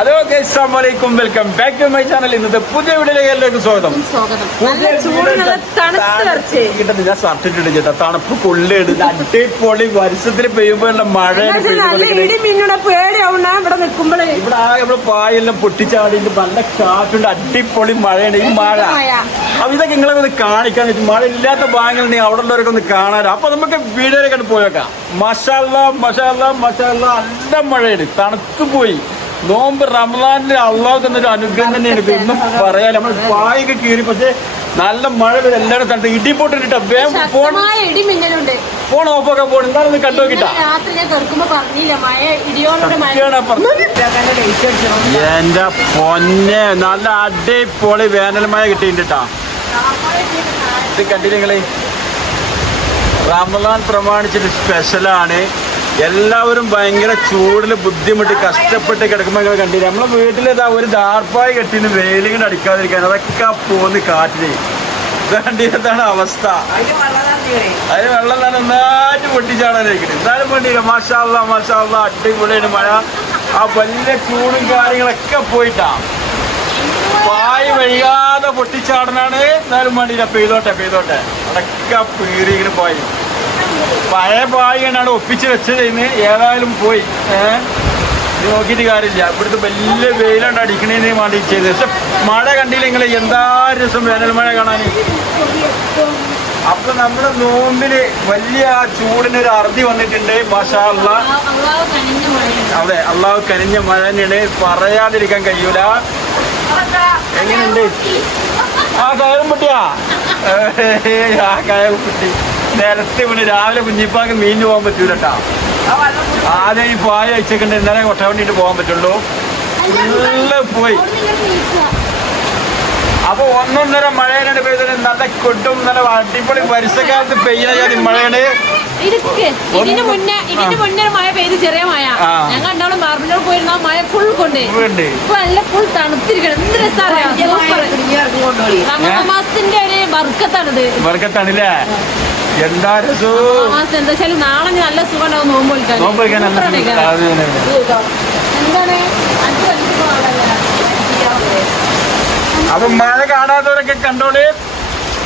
Hello guys, അസ്സലാമു അലൈക്കും. Welcome back to my channel. ഇന്നത്തെ പുതിയ വീഡിയോയിലേക്ക് എല്ലാവർക്കും സ്വാഗതം. ഞാൻ ഷർട്ട് ഇട്ടിട്ട് ചേട്ടാ, തണുപ്പ് കൊള്ളിട് അടിപൊളി വർഷത്തിൽ പെയ്യുമ്പോഴുള്ള മഴ. ഇവിടെ നമ്മള് പായെല്ലാം പൊട്ടിച്ചാടിയിട്ട് നല്ല കാറ്റുണ്ട്, അടിപൊളി മഴയുണ്ട്. ഈ മഴ അപ്പൊ ഇതൊക്കെ നിങ്ങളെ ഒന്ന് കാണിക്കാൻ പറ്റും. മഴ ഇല്ലാത്ത ഭാഗങ്ങളുണ്ടെങ്കിൽ അവിടെ ഉള്ളവരൊക്കെ ഒന്ന് കാണാനോ. അപ്പൊ നമുക്ക് വീഡിയോയിലേക്കാണ് പോയേക്കാം. മാഷാ അല്ലാഹ് മാഷാ അല്ലാഹ് മാഷാ അല്ലാഹ്, നല്ല മഴയാണ്, തണുത്തു പോയി. നോമ്പ് റമദാനിൽ അള്ളാഹു തന്നൊരു അനുഗ്രഹം തന്നെയാണ്. ഒന്നും പറയാൻ നമ്മൾ പായൊക്കെ കീറി, പക്ഷെ നല്ല മഴ പെയ്ത് എല്ലാവരും തണുത്ത് ഇടിപൊട്ടിട്ട് ഫോൺ ഓഫാക്കാൻ പോകണം. എന്താണെന്ന് കണ്ടുനോക്കിട്ടാ എന്റെ പൊന്നെ, നല്ല അടിപൊളി വേനൽ മഴ കിട്ടിയിട്ടാ. ഇത് കണ്ടില്ല നിങ്ങള്, റമദാൻ പ്രമാണിച്ചിട്ട് സ്പെഷ്യലാണ്. എല്ലാവരും ഭയങ്കര ചൂടിൽ ബുദ്ധിമുട്ടി കഷ്ടപ്പെട്ട് കിടക്കുമ്പോൾ നിങ്ങൾ കണ്ടില്ല. നമ്മളെ വീട്ടിലിതാ ഒരു ദാർപ്പായി കെട്ടിന് വെയിലിങ്ങനെ അടിക്കാതിരിക്കാൻ, അതൊക്കെ പോന്ന് കാറ്റില്. ഇതാണ് അവസ്ഥ. അതിന് വെള്ളം തന്നെ ഒന്നായിട്ട് പൊട്ടിച്ചാടാനായിരിക്കും. എന്തായാലും വേണ്ടിയില്ല. മാഷാ അല്ലാഹ് മാഷാ അല്ലാഹ്, അടിപൊളിയാണ് മഴ. ആ വലിയ ചൂടും കാര്യങ്ങളൊക്കെ പോയിട്ടാ പായ് വൈകാതെ പൊട്ടിച്ചാടനാണ്. എന്നാലും വേണ്ടിയില്ല, പെയ്തോട്ടെ പെയ്തോട്ടെ. അതൊക്കെ പീറി ഇങ്ങനെ പോയി. പഴയ പായാണ് ഒപ്പിച്ച് വെച്ചത്. ഏതായാലും പോയി. ഇത് നോക്കിയിട്ട് കാര്യമില്ല. ഇവിടുത്തെ വലിയ വെയിലുണ്ട് അടിക്കണേന് വേണ്ടി ചെയ്ത്. പക്ഷെ മഴ കണ്ടില്ല നിങ്ങൾ, എന്താ രസം വേനൽ മഴ കാണാൻ. അപ്പൊ നമ്മുടെ നോമ്പിന് വലിയ ചൂടിനൊരു അറുതി വന്നിട്ടുണ്ട്. മാഷാ അല്ലാഹ്. അതെ, അള്ളാഹു കനിഞ്ഞ മഴ തന്നെയാണ്, പറയാതിരിക്കാൻ കഴിയൂല. എങ്ങനെയുണ്ട് ആ കയറും പൊട്ടിയാ? ആ കയറും പൊട്ടി നേരത്തെ വീണ്. രാവിലെ കുഞ്ഞിപ്പാക്ക് മീനിന് പോകാൻ പറ്റൂലട്ടാ. ആദ്യം ഈ പായ അയച്ചേക്കണ്ട്, ഇന്നലെ കൊട്ട വേണ്ടിട്ട് പോകാൻ പറ്റുള്ളൂ. ഫുള്ള് പോയി. അപ്പൊ ഒന്നൊന്നര മഴയാണ് പെയ്തത്. നല്ല കൊട്ടും നല്ല അടിപൊളി വർഷക്കാലത്ത് പെയ്യുന്ന മഴയാണ്. ഇതിന് മുന്നേ മഴ പെയ്ത് ചെറിയ മഴ. ഞങ്ങൾ രണ്ടാളും മാർബിളിൽ പോയിരുന്ന മഴ ഫുൾ കൊണ്ട് ഇപ്പൊ നല്ല ഫുൾ തണുത്തിരിക്കണം. എന്ത് രസമാണ്. മാസത്തിന്റെ ഒരു ബർക്കത്താണിത്. ബർക്കത്താണല്ലേ? എന്താ രസം. എന്താ വെച്ചാല് നാളെ നല്ല സുഖം ഉണ്ടാവും നോമ്പ് വിളിക്കാൻ. എന്താണ് അപ്പൊ മഴ കാണാത്തവരൊക്കെ കണ്ടോളി.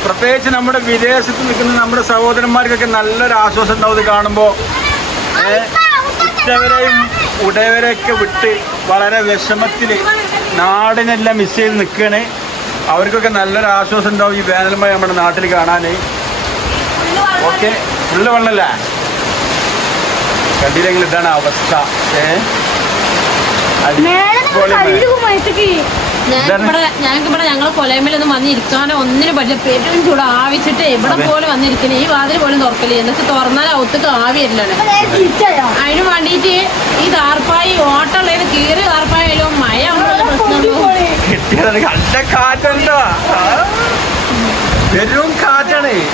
പ്രത്യേകിച്ച് നമ്മുടെ വിദേശത്ത് നിൽക്കുന്ന നമ്മുടെ സഹോദരന്മാർക്കൊക്കെ നല്ലൊരു ആശ്വാസം ഉണ്ടാവും ഇത് കാണുമ്പോ. ഉറ്റവരെയും ഉടയവരെയൊക്കെ വിട്ട് വളരെ വിഷമത്തില് നാടിനെല്ലാം മിസ് ചെയ്ത് നിൽക്കുകയാണ്. അവർക്കൊക്കെ നല്ലൊരു ആശ്വാസം ഉണ്ടാവും ഈ വേനൽ മഴ നമ്മുടെ നാട്ടിൽ കാണാൻ. ഓക്കെ, ഫുള്ള് വെള്ളല്ലേ? കണ്ടില്ലെങ്കിൽ ഇതാണ് അവസ്ഥ. ഞങ്ങൾക്ക് ഞങ്ങൾ കൊലയമേലൊന്നും വന്നിരിക്കാനോ ഒന്നിനും പറ്റില്ല. പേരും ചൂട് ആവിച്ചിട്ട് എവിടെ പോലും വന്നിരിക്കണേ. ഈ വാതിൽ പോലും തുറക്കില്ല. എന്നിട്ട് തുറന്നാൽ ഒത്തുക്ക് ആവി വരില്ലാണ്. അതിന് വേണ്ടിയിട്ട് ഈ താർപ്പായി ഓട്ടമുള്ളതിന് കീറി താർപ്പായാലും മഴ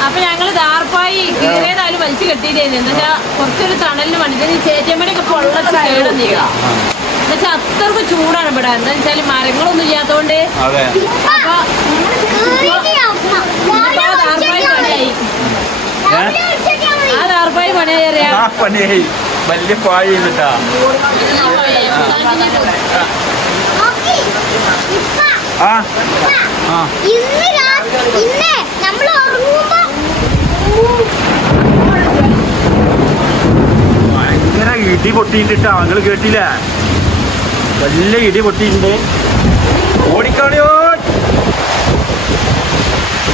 അപ്പൊ ഞങ്ങള് താർപ്പായി കീറിയതായാലും വലിച്ചു കെട്ടിയിട്ടായിരുന്നു. എന്താ വെച്ചാൽ കുറച്ചൊരു തണലിന് വേണ്ടിട്ട് ചേറ്റമ്മടിയൊക്കെ പൊള്ളച്ച് കേടുന്നില്ല. എന്നുവെച്ചാ അത്രക്ക് ചൂടാണ് ഇവിടെ. എന്താ വെച്ചാല് മരങ്ങളൊന്നും ഇല്ലാത്തോണ്ട് അപ്പൊ താർപ്പായി പണിയായി. ആ താർപ്പായി പണിയായി അറിയാം. വലിയ പായ ചെയ്തിട്ടാ. ഭയങ്കര ഇടി പൊട്ടിയിട്ടാ. നിങ്ങൾ കേട്ടില്ലേ? വലിയ ഇടി പൊട്ടിയിട്ടുണ്ട്. ഓടിക്കാണിയോ,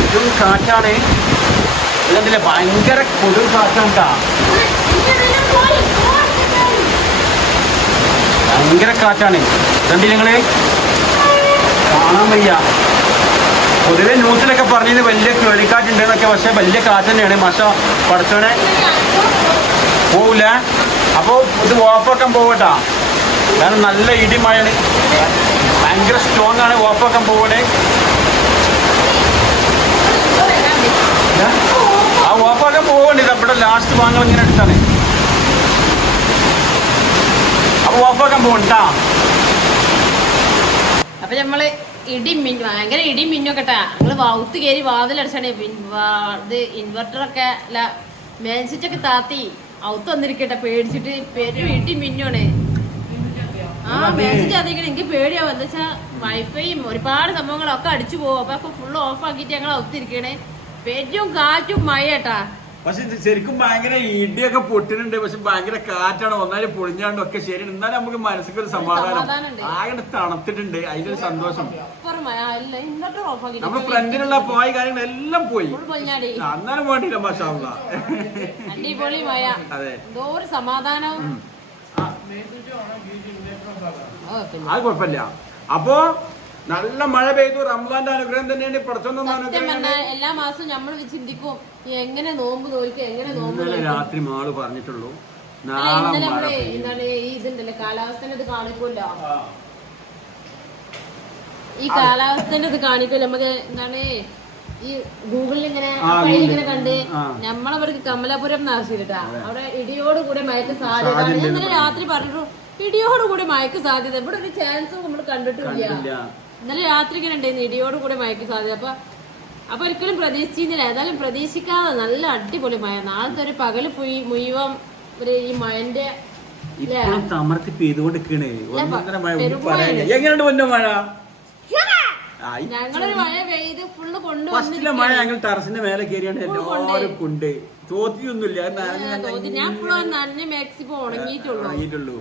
ഇതും കാറ്റാണ്. ഇതെന്തില്ല, ഭയങ്കര കൊടും കാറ്റാണ്ടാ. ഭയങ്കര കാറ്റാണ്. ഇതെന്തില്ല നിങ്ങള് കാണാൻ വയ്യ. പൊതുവെ ന്യൂസിലൊക്കെ പറഞ്ഞത് വലിയ ചുഴലിക്കാറ്റുണ്ട് എന്നൊക്കെ, പക്ഷെ വലിയ കാറ്റ് തന്നെയാണ്. മഷ പഠിച്ചോനെ പോവില്ല. അപ്പൊ ഇത് ഓഫാക്കാൻ പോവട്ടാ. കാരണം നല്ല ഇടിമഴയാണ്, ഭയങ്കര സ്ട്രോങ് ആണ്. ഓഫാക്കാൻ പോവണേ. ആ ഓഫാക്കാൻ പോവണ്ടേ. ഇവിടെ ലാസ്റ്റ് വാങ്ങൽ ഇങ്ങനെ എടുത്താണ്. അപ്പൊ ഓഫാക്കാൻ പോവണ്ടാ. അപ്പൊ നമ്മള് ഭയങ്കര ഇടിയും മിന്നൊക്കെട്ടാ. ഞങ്ങള് വൗത്ത് കയറി വാതിലടച്ചാണ്. ഇത് ഇൻവെർട്ടറൊക്കെ അല്ല മേൽസിറ്റൊക്കെ താത്തി ഔത്ത് വന്നിരിക്കട്ടെ പേടിച്ചിട്ട്. പെരും ഇടി മിന്നാണ്. മെസ്സേജ് അറിയിക്കണം. എനിക്ക് പേടിയാവും. എന്താ വെച്ചാ വൈഫൈയും ഒരുപാട് സംഭവങ്ങളൊക്കെ അടിച്ചു പോകും. അപ്പൊ ഫുള്ള് ഓഫ് ആക്കിയിട്ട് ഞങ്ങൾ ഒത്തിരിക്കണേ. പെരും കാറ്റും മഴട്ടാ. പക്ഷെ ശരിക്കും ഭയങ്കര ഇടിയൊക്കെ പൊട്ടിട്ടുണ്ട്. പക്ഷെ ഭയങ്കര കാറ്റാണ്. ഒന്നാലും പൊളിഞ്ഞാണ്ടും ഒക്കെ ശരി. എന്നാലും നമുക്ക് മനസ്സിക്ക് ഒരു സമാധാനം. ആകെ തണുത്തിട്ടുണ്ട്. അതിന്റെ ഒരു സന്തോഷം. നമ്മുടെ ഫ്രണ്ടിലുള്ള പോയ കാര്യങ്ങളെല്ലാം പോയി. എന്നാലും വേണ്ടിയില്ല മാഷാ അല്ലാഹ്. അടിപൊളി മഴ. അതെ, എന്തോ ഒരു സമാധാനവും. അത് കുഴപ്പമില്ല. അപ്പോ നല്ല മഴ പെയ്തു. റംസാന്റെ അനുഗ്രഹം തന്നെയാണ്. സത്യം പറഞ്ഞാൽ എല്ലാ മാസവും നമ്മൾ ചിന്തിക്കും എങ്ങനെ നോമ്പ് നോക്കും, എങ്ങനെ നോമ്പ്. രാത്രി മാള് പറഞ്ഞിട്ടുള്ളൂ ഇന്നലെ നമ്മള് എന്താണ് ഈ ഇതുണ്ടല്ലോ കാലാവസ്ഥന്റെ ഇത് കാണിക്കുമല്ലോ. ഈ കാലാവസ്ഥന്റെ ഇത് കാണിക്കുമല്ലോ നമുക്ക്. എന്താണ് ഈ ഗൂഗിളിൽ ഇങ്ങനെ കണ്ട് നമ്മളവർക്ക് കമലാപുരം നാശിട്ടാ അവിടെ ഇടിയോട് കൂടെ മയക്ക് സാധ്യത. ഇന്നലെ രാത്രി പറഞ്ഞിട്ടു ഇടിയോട് കൂടെ മയക്ക് സാധ്യത. ഇവിടെ ഒരു ചാൻസും നമ്മൾ കണ്ടിട്ടില്ല. ഇന്നലെ രാത്രി ഇങ്ങനെ ഉണ്ടായിരുന്നു ഇടിയോട് കൂടെ മയക്ക് സാധ്യത. അപ്പൊ ഒരിക്കലും പ്രതീക്ഷിച്ചിരുന്നില്ല. ഏതായാലും പ്രതീക്ഷിക്കാതെ നല്ല അടിപൊളി മഴ. നാളത്തെ ഒരു പകല് പോയി മുഴുവൻ ഈ മഴന്റെ തമർത്തി പെയ്തുകൊണ്ടിരിക്കണേ. എങ്ങനെയുണ്ട് പൊന്ന മഴ? ഞങ്ങളൊരു മഴ പെയ്ത് ഫുള്ള് ഫസ്റ്റിലെ മഴ ഞങ്ങൾ ടെറസിന്റെ മേലെ കയറിയാണ് എല്ലാവരും കൊണ്ട് തോത്തിയൊന്നുമില്ല. ഞാൻ ഇപ്പോഴും നന്നെ മാക്സിമം ഉണങ്ങിയിട്ടുള്ളൂ.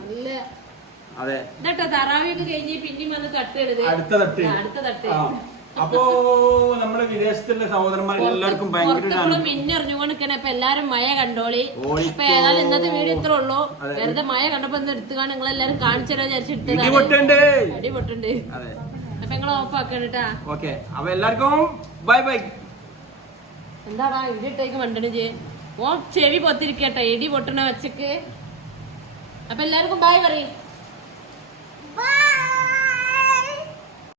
അതെ, ഇതട്ടോ തറാവിയൊക്കെ കഴിഞ്ഞ് പിന്നെയും വന്ന് തട്ടെടുത്ത് അടുത്ത തട്ട്. അപ്പോ നമ്മുടെ വിദേശത്തുള്ള സഹോദരന്മാർ എല്ലാവർക്കും ഭയങ്കര പിന്നെ അറിഞ്ഞുകൊണ്ടിരിക്കണേ. അപ്പൊ എല്ലാരും മഴ കണ്ടോളി. അപ്പൊ ഏതായാലും ഇന്നത്തെ വീഡിയോ ഇത്ര ഉള്ളൂ. വെറുതെ മഴ കണ്ടപ്പോ ഒന്ന് എടുത്തുകാണ് നിങ്ങൾ എല്ലാരും കാണിച്ചു തരാൻ വിചാരിച്ചിട്ട് അടി പൊട്ടുണ്ട്. അപ്പൊ നിങ്ങൾ ഓഫ് ആക്കണട്ടാ. ഓക്കെ, അപ്പൊ എല്ലാവർക്കും ബൈ ബൈ. എന്താടാ ഇടി ഇട്ടേക്ക് വണ്ടണേ. ഓ ചെവി പൊത്തിരിക്കട്ടെ ഇടി പൊട്ടണ വെച്ചക്ക്. അപ്പൊ എല്ലാവർക്കും ബൈ പറയും.